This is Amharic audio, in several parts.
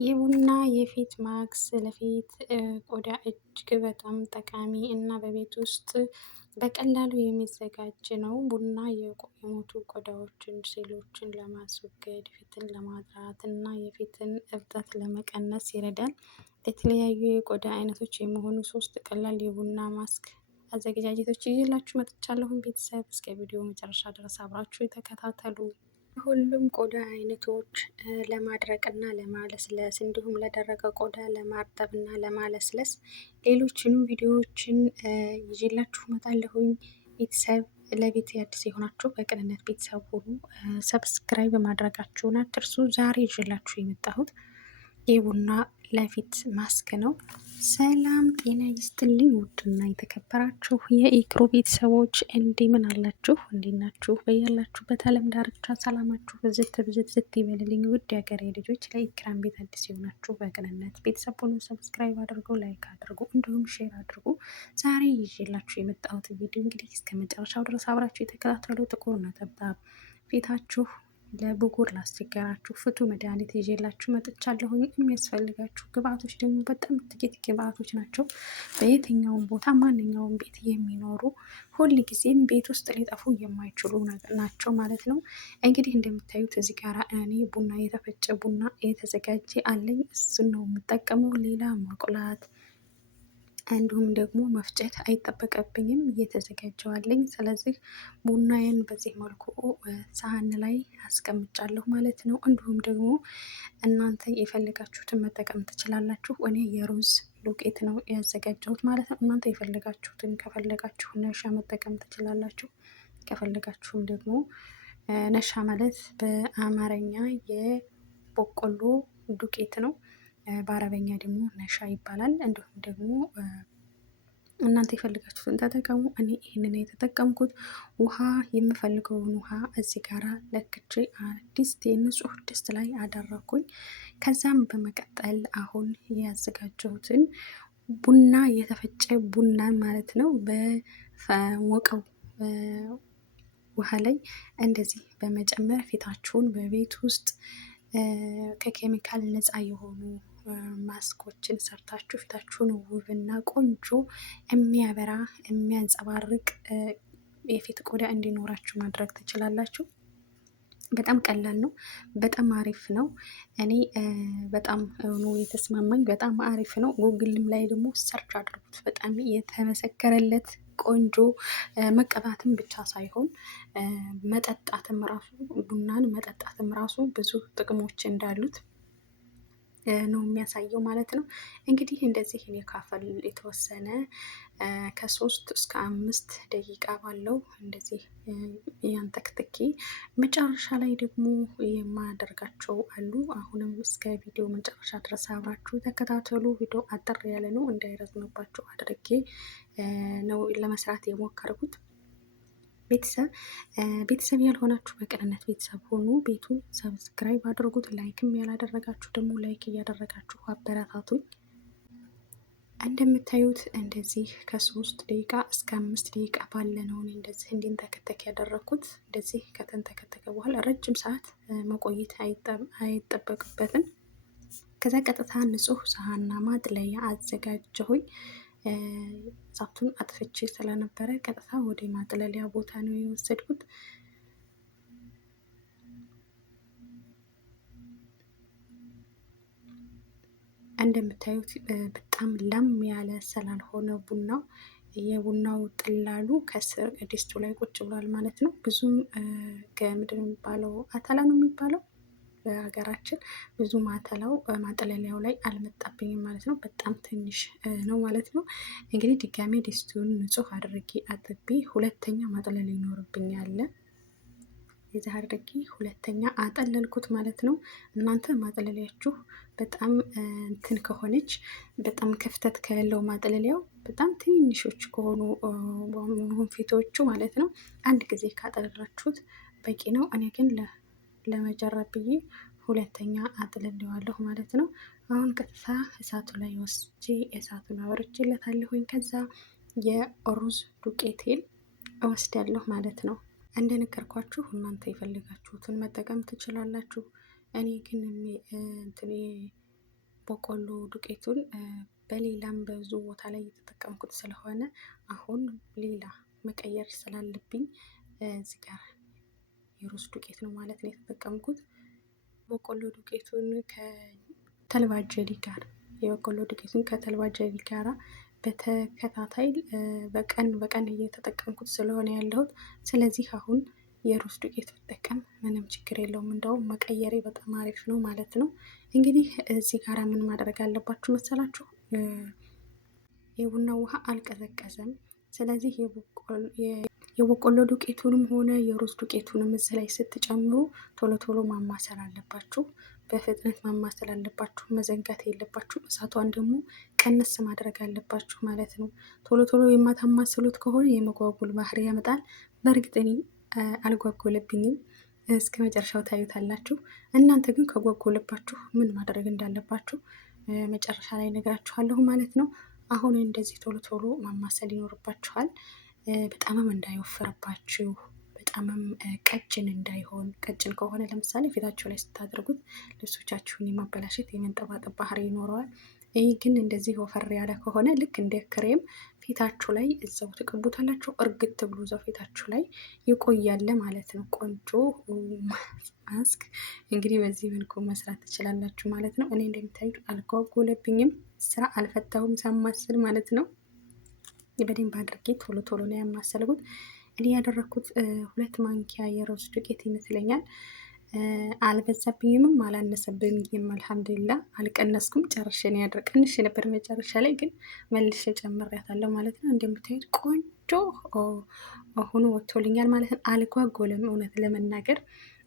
የቡና የፊት ማስክ ለፊት ቆዳ እጅግ በጣም ጠቃሚ እና በቤት ውስጥ በቀላሉ የሚዘጋጅ ነው። ቡና የሞቱ ቆዳዎችን ሴሎችን ለማስወገድ ፊትን ለማጥራት እና የፊትን እብጠት ለመቀነስ ይረዳል። ለተለያዩ የቆዳ አይነቶች የሚሆኑ 3 ቀላል የቡና ማስክ አዘገጃጀቶች ይዤላችሁ መጥቻለሁ። ቤተሰብ እስከ ቪዲዮ መጨረሻ ድረስ አብራችሁ የተከታተሉ። ሁሉም ቆዳ አይነቶች ለማድረቅ እና ለማለስለስ እንዲሁም ለደረቀ ቆዳ ለማርጠብ እና ለማለስለስ ሌሎችንም ቪዲዮዎችን ይዤላችሁ እመጣለሁኝ። ቤተሰብ ለቤት አዲስ የሆናችሁ በቅንነት ቤተሰብ ሁኑ። ሰብስክራይብ ማድረጋችሁን አትርሱ። ዛሬ ይዤላችሁ የመጣሁት የቡና ለፊት ማስክ ነው። ሰላም ጤና ይስጥልኝ ውድና የተከበራችሁ የኢክሮ ቤተሰቦች እንደምን አላችሁ? እንዴት ናችሁ? በያላችሁበት ዓለም ዳርቻ ሰላማችሁ ብዝት ብዝት ይበልልኝ። ውድ የሀገሬ ልጆች ለኢክራም ቤት አዲስ የሆናችሁ በቅንነት ቤተሰብ ሆኑ ሰብስክራይብ አድርጉ፣ ላይክ አድርጉ፣ እንዲሁም ሼር አድርጉ። ዛሬ ይዤላችሁ የመጣሁት ቪዲዮ እንግዲህ እስከ መጨረሻው ድረስ አብራችሁ የተከታተሉ ጥቁር ነጠብጣብ ፊታችሁ ለብጉር ላስቸገራችሁ ፍቱ መድኃኒት ይዤላችሁ መጥቻለሁኝ። የሚያስፈልጋችሁ ግብአቶች ደግሞ በጣም ጥቂት ግብአቶች ናቸው። በየትኛውም ቦታ ማንኛውም ቤት የሚኖሩ ሁል ጊዜም ቤት ውስጥ ሊጠፉ የማይችሉ ናቸው ማለት ነው። እንግዲህ እንደምታዩት እዚህ ጋር እኔ ቡና የተፈጨ ቡና የተዘጋጀ አለኝ። እሱን ነው የምጠቀመው። ሌላ ማቁላት እንዲሁም ደግሞ መፍጨት አይጠበቅብኝም፣ እየተዘጋጀዋለኝ። ስለዚህ ቡናዬን በዚህ መልኩ ሳህን ላይ አስቀምጫለሁ ማለት ነው። እንዲሁም ደግሞ እናንተ የፈለጋችሁትን መጠቀም ትችላላችሁ። እኔ የሩዝ ዱቄት ነው ያዘጋጀሁት ማለት ነው። እናንተ የፈለጋችሁትን ከፈለጋችሁ ነሻ መጠቀም ትችላላችሁ። ከፈለጋችሁም ደግሞ ነሻ ማለት በአማርኛ የበቆሎ ዱቄት ነው። በአረበኛ ደግሞ ነሻ ይባላል። እንዲሁም ደግሞ እናንተ የፈለጋችሁትን ተጠቀሙ። እኔ ይህንን የተጠቀምኩት ውሃ የምፈልገውን ውሃ እዚህ ጋራ ለክቼ ንጹህ ድስት ላይ አደረኩኝ። ከዛም በመቀጠል አሁን ያዘጋጀሁትን ቡና የተፈጨ ቡና ማለት ነው በሞቀው ውሃ ላይ እንደዚህ በመጨመር ፊታችሁን በቤት ውስጥ ከኬሚካል ነፃ የሆኑ ማስኮችን ሰርታችሁ ፊታችሁን ውብና ቆንጆ የሚያበራ የሚያንጸባርቅ የፊት ቆዳ እንዲኖራችሁ ማድረግ ትችላላችሁ። በጣም ቀላል ነው። በጣም አሪፍ ነው። እኔ በጣም ነው የተስማማኝ። በጣም አሪፍ ነው። ጉግልም ላይ ደግሞ ሰርች አድርጉት። በጣም የተመሰከረለት ቆንጆ መቀባትም ብቻ ሳይሆን መጠጣትም ራሱ ቡናን መጠጣትም ራሱ ብዙ ጥቅሞች እንዳሉት ነው የሚያሳየው ማለት ነው። እንግዲህ እንደዚህ እኔ ካፈል የተወሰነ ከ3 እስከ 5 ደቂቃ ባለው እንደዚህ ያንተክትኬ መጨረሻ ላይ ደግሞ የማደርጋቸው አሉ። አሁንም እስከ ቪዲዮ መጨረሻ ድረስ አብራችሁ ተከታተሉ። ቪዲዮ አጠር ያለ ነው እንዳይረዝምባችሁ አድርጌ ነው ለመስራት የሞከርኩት። ቤተሰብ ያልሆናችሁ በቅንነት ቤተሰብ ሆኑ። ቤቱን ሰብስክራይብ አድርጉት። ላይክም ያላደረጋችሁ ደግሞ ላይክ እያደረጋችሁ አበረታቱኝ። እንደምታዩት እንደዚህ ከ3 ደቂቃ እስከ 5 ደቂቃ ባለ ነው እንደዚህ እንዲንተከተክ ያደረኩት። እንደዚህ ከተንተከተከ በኋላ ረጅም ሰዓት መቆየት አይጠበቅበትም። ከዛ ቀጥታ ንጹህ ሳህንና ማጥለያ አዘጋጀሁኝ። እሳቱን አጥፍቼ ስለነበረ ቀጥታ ወደ ማጥለሊያ ቦታ ነው የወሰድኩት። እንደምታዩት በጣም ለም ያለ ስላልሆነ ቡናው የቡናው ጥላሉ ከስር ድስቱ ላይ ቁጭ ብሏል ማለት ነው። ብዙም ከምንድን ነው የሚባለው አተላ ነው የሚባለው በሀገራችን። ብዙ ማተላው ማጠለሊያው ላይ አልመጣብኝም ማለት ነው። በጣም ትንሽ ነው ማለት ነው። እንግዲህ ድጋሜ ድስቱን ንጹህ አድርጌ አጥቤ ሁለተኛ ማጥለል ይኖርብኛል። የዚህ አድርጌ ሁለተኛ አጠለልኩት ማለት ነው። እናንተ ማጠለሊያችሁ በጣም እንትን ከሆነች በጣም ክፍተት ከሌለው ማጠለሊያው በጣም ትንሾች ከሆኑ ወንፊቶቹ ማለት ነው አንድ ጊዜ ካጠለላችሁት በቂ ነው። እኔ ግን ለመጀረብ ብዬ ሁለተኛ አጥልሌዋለሁ ማለት ነው። አሁን ቀጥታ እሳቱ ላይ ወስጄ እሳቱን አበርቼለታለሁኝ። ከዛ የሩዝ ዱቄቴን እወስዳለሁ ማለት ነው። እንደነገርኳችሁ እናንተ የፈለጋችሁትን መጠቀም ትችላላችሁ። እኔ ግን በቆሎ ዱቄቱን በሌላም ብዙ ቦታ ላይ እየተጠቀምኩት ስለሆነ አሁን ሌላ መቀየር ስላለብኝ እዚህ ጋር የሩዝ ዱቄት ነው ማለት ነው የተጠቀምኩት። በቆሎ ዱቄቱን ከተልባ ጀሊ ጋር የበቆሎ ዱቄቱን ከተልባ ጀሊ ጋራ በተከታታይ በቀን እየተጠቀምኩት ስለሆነ ያለሁት። ስለዚህ አሁን የሩዝ ዱቄት ብጠቀም ምንም ችግር የለውም። እንደውም መቀየሬ በጣም አሪፍ ነው ማለት ነው። እንግዲህ እዚህ ጋራ ምን ማድረግ አለባችሁ መሰላችሁ? የቡና ውሃ አልቀዘቀዘም። ስለዚህ የበቆሎ ዱቄቱንም ሆነ የሩዝ ዱቄቱንም እዚህ ላይ ስትጨምሩ ቶሎ ቶሎ ማማሰል አለባችሁ። በፍጥነት ማማሰል አለባችሁ። መዘንጋት የለባችሁ። እሳቷን ደግሞ ቀንስ ማድረግ አለባችሁ ማለት ነው። ቶሎ ቶሎ የማታማስሉት ከሆነ የመጓጉል ባህሪ ያመጣል። በእርግጥ እኔ አልጓጎለብኝም። እስከ መጨረሻው ታዩታላችሁ። እናንተ ግን ከጓጎለባችሁ ምን ማድረግ እንዳለባችሁ መጨረሻ ላይ ነግራችኋለሁ ማለት ነው። አሁን እንደዚህ ቶሎ ቶሎ ማማሰል ይኖርባችኋል። በጣምም እንዳይወፍርባችሁ፣ በጣምም ቀጭን እንዳይሆን። ቀጭን ከሆነ ለምሳሌ ፊታችሁ ላይ ስታደርጉት ልብሶቻችሁን የማበላሸት የመንጠባጠብ ባህሪ ይኖረዋል። ይህ ግን እንደዚህ ወፈር ያለ ከሆነ ልክ እንደ ክሬም ፊታችሁ ላይ እዛው ትቀቡታላችሁ። እርግጥ ብሎ እዛው ፊታችሁ ላይ ይቆያል ማለት ነው። ቆንጆ ማስክ እንግዲህ በዚህ መልኩ መስራት ትችላላችሁ ማለት ነው። እኔ እንደምታዩት አልጓጎለብኝም፣ ስራ አልፈታሁም ሳማስል ማለት ነው። በደንብ አድርጌ ቶሎ ቶሎ ነው ያማሰልኩት። እኔ ያደረኩት 2 ማንኪያ የሩዝ ዱቄት ይመስለኛል። አልበዛብኝምም አላነሰብኝም። አልሐምዱሊላ አልቀነስኩም። ጨርሼ ነው ቀንሼ ነበር መጨረሻ ላይ ግን መልሼ ጨምሬያታለሁ ማለት ነው። እንደምታዩት ቆንጆ ሆኖ ወጥቶልኛል ማለት ነው። አልጓጎለም እውነት ለመናገር።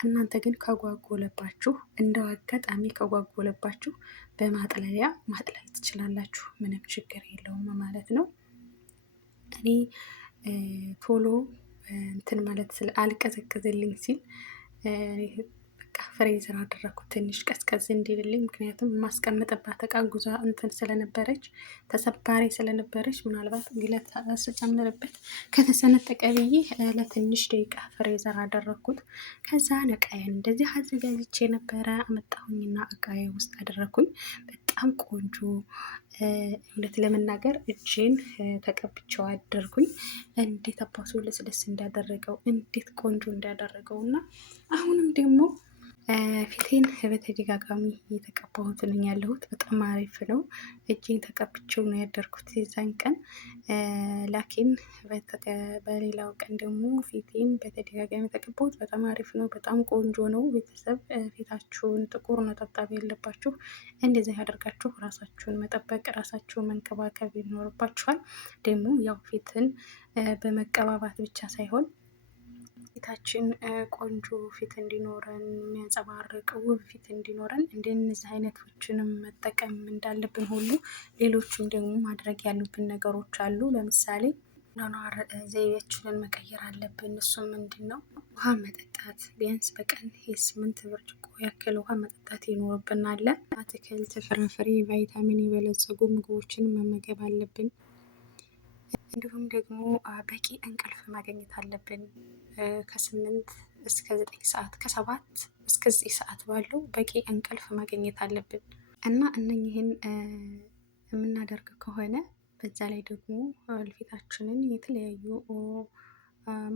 እናንተ ግን ከጓጎለባችሁ እንደው አጋጣሚ ከጓጎለባችሁ በማጥለያ ማጥለል ትችላላችሁ። ምንም ችግር የለውም ማለት ነው። እኔ ቶሎ እንትን ማለት አልቀዘቅዝልኝ ሲል በቃ ፍሬዘር አደረኩት ትንሽ ቀዝቀዝ እንዲልልኝ። ምክንያቱም የማስቀምጥባት እቃ ጉዛ እንትን ስለነበረች ተሰባሪ ስለነበረች ምናልባት ግለት ስጨምርበት ከተሰነጠቀ ብዬ ለትንሽ ደቂቃ ፍሬዘር አደረኩት። ከዛ እቃዬን እንደዚህ አዘጋጅቼ ነበረ አመጣሁኝና እቃዬ ውስጥ አደረኩኝ። በጣም ቆንጆ እውነት ለመናገር እጄን ተቀብቼው አደርኩኝ። እንዴት አባቱ ለስለስ እንዳደረገው እንዴት ቆንጆ እንዳደረገው እና አሁንም ደግሞ ፊቴን በተደጋጋሚ እየተቀባሁት ነኝ ያለሁት። በጣም አሪፍ ነው። እጄን ተቀብቼው ነው ያደርኩት የዛን ቀን። ላኪን በሌላው ቀን ደግሞ ፊቴን በተደጋጋሚ ተቀባሁት። በጣም አሪፍ ነው። በጣም ቆንጆ ነው። ቤተሰብ ፊታችሁን ጥቁር ነጠብጣብ የለባችሁ እንደዚህ ያደርጋችሁ ራሳችሁን መጠበቅ ራሳችሁን መንከባከብ ይኖርባችኋል። ደግሞ ያው ፊትን በመቀባባት ብቻ ሳይሆን ፊታችን ቆንጆ ፊት እንዲኖረን የሚያንጸባርቅ ውብ ፊት እንዲኖረን እንደነዚህ አይነቶችንም መጠቀም እንዳለብን ሁሉ ሌሎችም ደግሞ ማድረግ ያሉብን ነገሮች አሉ። ለምሳሌ ኗኗር ዘይቤያችንን መቀየር አለብን። እሱም ምንድን ነው? ውሃ መጠጣት። ቢያንስ በቀን 8 ብርጭቆ ያክል ውሃ መጠጣት ይኖርብናል። አትክልት፣ ፍራፍሬ፣ ቫይታሚን የበለጸጉ ምግቦችን መመገብ አለብን። እንዲሁም ደግሞ በቂ እንቅልፍ ማግኘት አለብን። ከ8 እስከ 9 ሰዓት ከ7 እስከ 9 ሰዓት ባለው በቂ እንቅልፍ ማግኘት አለብን እና እነኝህን የምናደርግ ከሆነ በዛ ላይ ደግሞ ፊታችንን የተለያዩ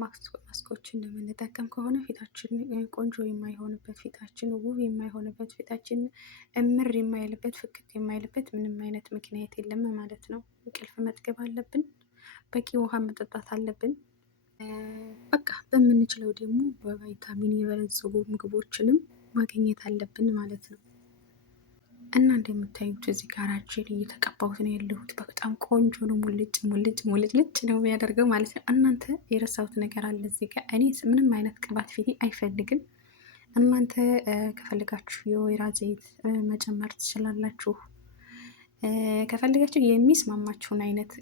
ማስኮችን የምንጠቀም ከሆነ ፊታችን ቆንጆ የማይሆንበት፣ ፊታችን ውብ የማይሆንበት፣ ፊታችን እምር የማይልበት፣ ፍክት የማይልበት ምንም አይነት ምክንያት የለም ማለት ነው። እንቅልፍ መጥገብ አለብን። በቂ ውሃ መጠጣት አለብን። በቃ በምንችለው ደግሞ በቫይታሚን የበለጸጉ ምግቦችንም ማግኘት አለብን ማለት ነው። እና እንደምታዩት እዚህ ጋር እጄን እየተቀባሁት ነው ያለሁት። በጣም ቆንጆ ነው። ሙልጭ ነው የሚያደርገው ማለት ነው። እናንተ የረሳሁት ነገር አለ እዚህ ጋር። እኔ ምንም አይነት ቅባት ፊቴ አይፈልግም። እናንተ ከፈልጋችሁ የወይራ ዘይት መጨመር ትችላላችሁ። ከፈልጋችሁ የሚስማማችሁን አይነት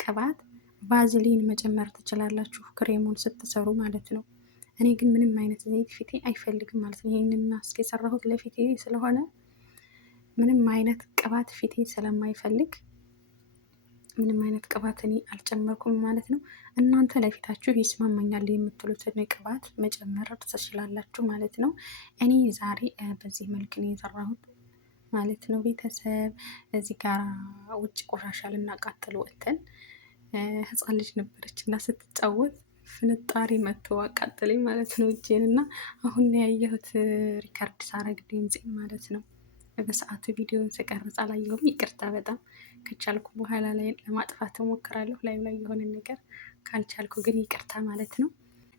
ቅባት ቫዝሊን መጨመር ትችላላችሁ፣ ክሬሙን ስትሰሩ ማለት ነው። እኔ ግን ምንም አይነት ዘይት ፊቴ አይፈልግም ማለት ነው። ይህንን ማስክ የሰራሁት ለፊቴ ስለሆነ ምንም አይነት ቅባት ፊቴ ስለማይፈልግ ምንም አይነት ቅባት እኔ አልጨመርኩም ማለት ነው። እናንተ ለፊታችሁ ይስማማኛል የምትሉትን ቅባት መጨመር ትችላላችሁ ማለት ነው። እኔ ዛሬ በዚህ መልክ ነው የሰራሁት። ማለት ነው ቤተሰብ። እዚህ ጋር ውጭ ቆሻሻ ልናቃጥል ወጥተን ህፃን ልጅ ነበረች እና ስትጫወት ፍንጣሪ መጥቶ አቃጠለኝ ማለት ነው እጄን። እና አሁን ያየሁት ሪከርድ ሳረግ ድምፄን ማለት ነው። በሰዓቱ ቪዲዮን ስቀርጽ አላየሁም፣ ይቅርታ በጣም ከቻልኩ በኋላ ላይ ለማጥፋት እሞክራለሁ፣ ላይ የሆነ ነገር ካልቻልኩ ግን ይቅርታ ማለት ነው።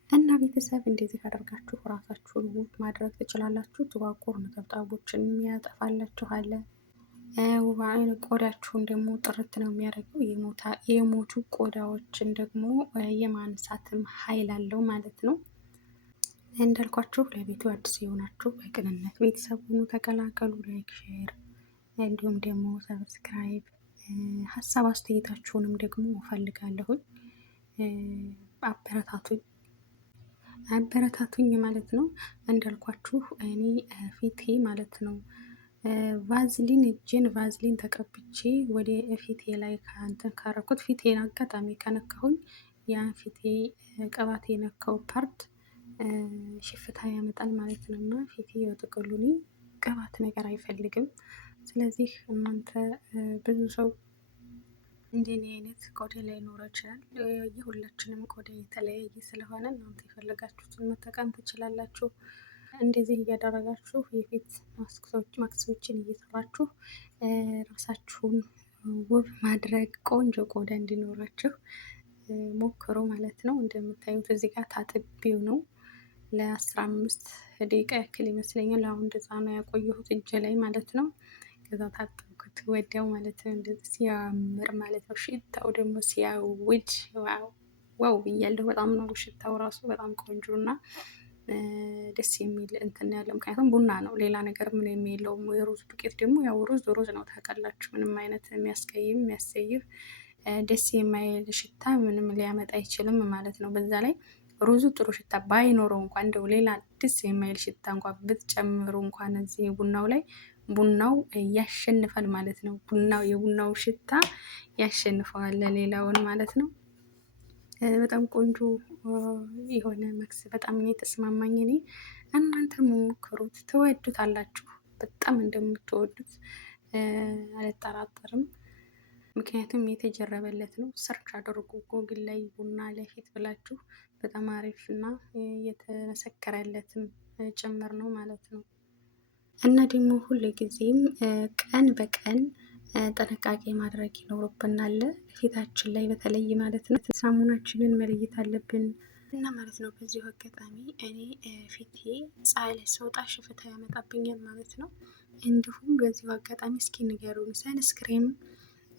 እና ቤተሰብ እንደዚህ ካደርጋችሁ ራሳችሁን ውብ ማድረግ ትችላላችሁ። ጥቋቁር ነጠብጣቦችን ያጠፋላችኋል። ቆዳችሁን ደግሞ ጥርት ነው የሚያደርገው። የሞቱ ቆዳዎችን ደግሞ የማንሳትም ኃይል አለው ማለት ነው። እንዳልኳችሁ ለቤቱ አዲስ የሆናችሁ በቅንነት ቤተሰብ ሁኑ፣ ተቀላቀሉ። ላይክ፣ ሼር እንዲሁም ደግሞ ሰብስክራይብ። ሀሳብ አስተያየታችሁንም ደግሞ እፈልጋለሁኝ። አበረታቱኝ ማለት ነው። እንዳልኳችሁ እኔ ፊቴ ማለት ነው ቫዝሊን እጄን ቫዝሊን ተቀብቼ ወደ ፊቴ ላይ ከእንትን ካረኩት ፊቴን አጋጣሚ ከነካሁኝ ያ ፊቴ ቅባት የነካው ፓርት ሽፍታ ያመጣል ማለት ነው። እና ፊቴ በጥቅሉ ቅባት ነገር አይፈልግም። ስለዚህ እናንተ ብዙ ሰው እንደኔ አይነት ቆዳ ላይ ኖረው ይችላል። የሁላችንም ቆዳ የተለያየ ስለሆነ እናንተ የፈለጋችሁትን መጠቀም ትችላላችሁ። እንደዚህ እያደረጋችሁ የፊት ማስኮችን እየሰራችሁ ራሳችሁን ውብ ማድረግ ቆንጆ ቆዳ እንዲኖራችሁ ሞክሩ ማለት ነው። እንደምታዩት እዚህ ጋር ታጥቤው ነው ለ15 ደቂቃ ያክል ይመስለኛል። አሁን እንደዛ ነው ያቆየሁት እጄ ላይ ማለት ነው። ከዛ ታጠብኩት ወዲያው ማለት ነው። እንደዚህ ሲያምር ማለት ነው። ሽታው ደግሞ ሲያውጅ ዋው ብያለሁ። በጣም ነው ሽታው ራሱ በጣም ቆንጆ እና ደስ የሚል እንትን ያለው። ምክንያቱም ቡና ነው፣ ሌላ ነገር ምን የለውም። የሩዝ ዱቄት ደግሞ ያው ሩዝ ነው ታውቃላችሁ። ምንም አይነት የሚያስቀይም የሚያሰይፍ ደስ የማይል ሽታ ምንም ሊያመጣ አይችልም ማለት ነው። በዛ ላይ ሩዙ ጥሩ ሽታ ባይኖረው እንኳን እንደው ሌላ ደስ የማይል ሽታ እንኳን ብትጨምሩ እንኳን እዚህ ቡናው ላይ ቡናው ያሸንፋል ማለት ነው። የቡናው ሽታ ያሸንፈዋል ሌላውን ማለት ነው። በጣም ቆንጆ የሆነ መክስ በጣም ነው የተስማማኝ። እኔ እናንተ ሞክሩት፣ ትወዱታላችሁ። በጣም እንደምትወዱት አልጠራጠርም። ምክንያቱም የተጀረበለት ነው። ሰርች አድርጉ ጎግል ላይ ቡና ለፊት ብላችሁ፣ በጣም አሪፍ እና የተመሰከረለትም ጭምር ነው ማለት ነው። እና ደግሞ ሁሉ ጊዜም ቀን በቀን ጥንቃቄ ማድረግ ይኖርብናል ፊታችን ላይ በተለይ ማለት ነው። ሳሙናችንን መለየት አለብን እና ማለት ነው። በዚሁ አጋጣሚ እኔ ፊቴ ፀሐይ ላይ ስወጣ ሽፍታ ያመጣብኛል ማለት ነው። እንዲሁም በዚሁ አጋጣሚ እስኪ ንገሩኝ ሰንስክሬም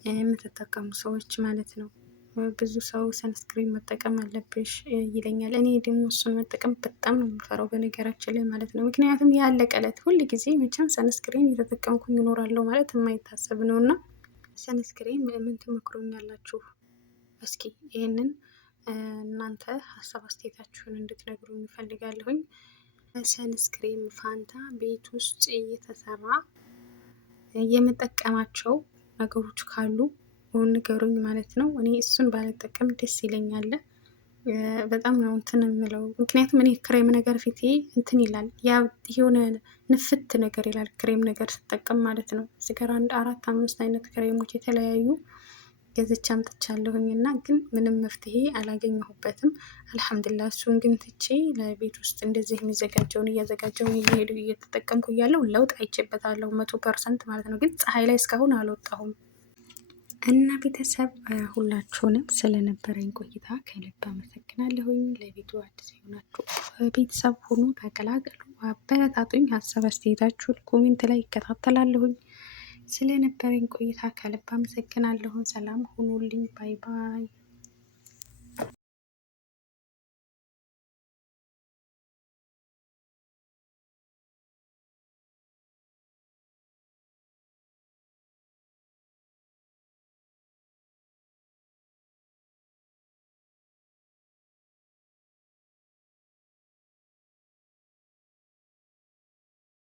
የምትጠቀሙ ሰዎች ማለት ነው። ብዙ ሰው ሰንስክሪን መጠቀም አለብሽ ይለኛል። እኔ ደግሞ እሱን መጠቀም በጣም ነው የምፈራው በነገራችን ላይ ማለት ነው። ምክንያቱም ያለቀለት ሁል ጊዜ መቼም ሰንስክሪን እየተጠቀምኩኝ እኖራለሁ ማለት የማይታሰብ ነው። እና ሰንስክሪን ምን ትመክሩኛላችሁ? እስኪ ይህንን እናንተ ሀሳብ አስተያየታችሁን እንድትነግሩኝ እፈልጋለሁኝ። ሰንስክሪን ፋንታ ቤት ውስጥ እየተሰራ የምጠቀማቸው ነገሮች ካሉ ንገሩኝ ማለት ነው። እኔ እሱን ባልጠቀም ደስ ይለኛል። በጣም ነው እንትን የምለው ምክንያቱም እኔ ክሬም ነገር ፊቴ እንትን ይላል፣ የሆነ ንፍት ነገር ይላል ክሬም ነገር ስጠቀም ማለት ነው። እዚህ ጋር 4-5 አይነት ክሬሞች የተለያዩ ገዝቼ አምጥቻለሁኝ እና ግን ምንም መፍትሄ አላገኘሁበትም። አልሐምዱሊላህ እሱን ግን ትቼ ለቤት ውስጥ እንደዚህ የሚዘጋጀውን እያዘጋጀውን እየሄዱ እየተጠቀምኩ እያለው ለውጥ አይቼበታለሁ 100% ማለት ነው። ግን ፀሐይ ላይ እስካሁን አልወጣሁም። እና ቤተሰብ ሁላችሁንም ስለነበረኝ ቆይታ ከልብ አመሰግናለሁኝ። ለቤቱ አዲስ የሆናችሁ ቤተሰብ ሁኑ፣ ተቀላቀሉ፣ አበረታቱኝ። ሀሳብ አስተያየታችሁን ኮሜንት ላይ ይከታተላለሁኝ። ስለነበረኝ ቆይታ ከልብ አመሰግናለሁኝ። ሰላም ሁኑልኝ። ባይ ባይ።